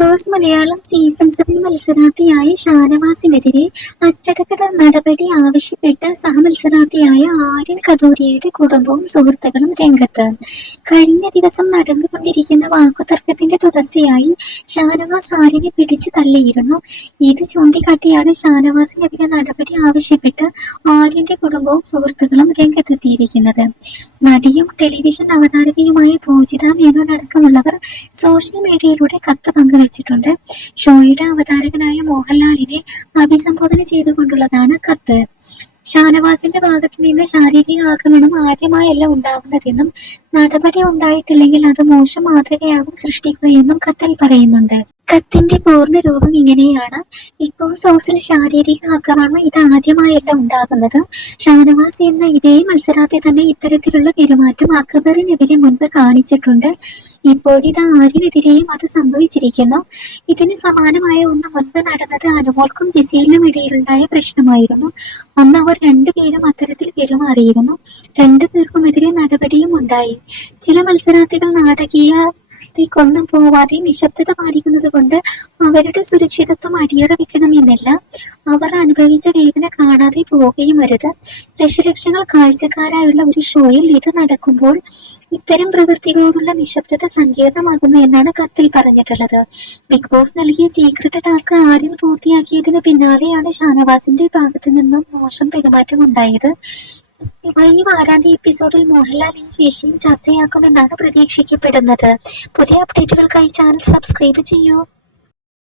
Boss Malayalam season seven മത്സരാർത്ഥിയായ ഷാനവാസിനെതിരെ അച്ചടക്കട നടപടി ആവശ്യപ്പെട്ട് സഹമത്സരാർത്ഥിയായ ആര്യൻ കദൂരിയുടെ കുടുംബവും സുഹൃത്തുക്കളും രംഗത്ത്. കഴിഞ്ഞ ദിവസം നടന്നുകൊണ്ടിരിക്കുന്ന വാക്കുതർക്കത്തിന്റെ തുടർച്ചയായി ഷാനവാസ് ആര്യനെ പിടിച്ചു തള്ളിയിരുന്നു. ഇത് ചൂണ്ടിക്കാട്ടിയാണ് ഷാനവാസിനെതിരെ നടപടി ആവശ്യപ്പെട്ട് ആര്യന്റെ കുടുംബവും സുഹൃത്തുക്കളും രംഗത്തെത്തിയിരിക്കുന്നത്. നടിയും ടെലിവിഷൻ അവതാരകയുമായ പൂജിത മേനോൻ അടക്കമുള്ളവർ സോഷ്യൽ മീഡിയയിലൂടെ കത്ത് പങ്കുവച്ചിട്ടുണ്ട് ഷോയുടെ അവതാരകനായ മോഹൻലാലിനെ അഭിസംബോധന ചെയ്തുകൊണ്ടുള്ളതാണ് കത്ത്. ഷാനവാസിന്റെ ഭാഗത്ത് നിന്ന് ശാരീരിക ആക്രമണം ആദ്യമായല്ല ഉണ്ടാകുന്നതെന്നും നടപടി ഉണ്ടായിട്ടില്ലെങ്കിൽ അത് മോശം മാതൃകയാകും സൃഷ്ടിക്കുകയെന്നും കത്തിൽ പറയുന്നുണ്ട്. കത്തിന്റെ പൂർണ രൂപം ഇങ്ങനെയാണ്. ഇപ്പോ സോസിൽ ശാരീരിക ആക്രമണം ഇത് ആദ്യമായല്ല ഉണ്ടാകുന്നത്. ഷാനവാസ് എന്ന ഇതേ മത്സരാർത്ഥി തന്നെ ഇത്തരത്തിലുള്ള പെരുമാറ്റം അക്ബറിനെതിരെ മുൻപ് കാണിച്ചിട്ടുണ്ട്. ഇപ്പോഴിത് ആരിനെതിരെയും അത് സംഭവിച്ചിരിക്കുന്നു. ഇതിന് സമാനമായ ഒന്ന് മുൻപ് നടന്നത് അനുമോൾക്കും ജിസീലിനും ഇടയിലുണ്ടായ പ്രശ്നമായിരുന്നു. അന്ന് അവർ രണ്ടുപേരും അത്തരത്തിൽ പെരുമാറിയിരുന്നു. രണ്ടു പേർക്കുമെതിരെ നടപടിയും ഉണ്ടായി. ചില മത്സരാർത്ഥികൾ നാടകീയ ൊന്നും പോവാതെ നിശബ്ദത പാലിക്കുന്നത് കൊണ്ട് അവരുടെ സുരക്ഷിതത്വം അടിയറ വെക്കണമെന്നില്ല അവർ അനുഭവിച്ച വേദന കാണാതെ പോവുകയും വരുത് ദശലക്ഷങ്ങൾ കാഴ്ചക്കാരായുള്ള ഒരു ഷോയിൽ ഇത് നടക്കുമ്പോൾ ഇത്തരം പ്രവൃത്തികളോടുള്ള നിശബ്ദത സങ്കീർണമാകുന്നു എന്നാണ് കത്തിൽ പറഞ്ഞിട്ടുള്ളത്. ബിഗ് ബോസ് നൽകിയ സീക്രട്ട് ടാസ്ക് ആരും പൂർത്തിയാക്കിയതിന് പിന്നാലെയാണ് ഷാനവാസിന്റെ ഭാഗത്തു നിന്നും മോശം പെരുമാറ്റം ഉണ്ടായത് ഈ വാരാന്ത്യ എപ്പിസോഡിൽ മോഹൻലാലിന് ശേഷിയും ചർച്ചയാക്കുമെന്നാണ് പ്രതീക്ഷിക്കപ്പെടുന്നത്. പുതിയ അപ്ഡേറ്റുകൾക്കായി ചാനൽ സബ്സ്ക്രൈബ് ചെയ്യൂ.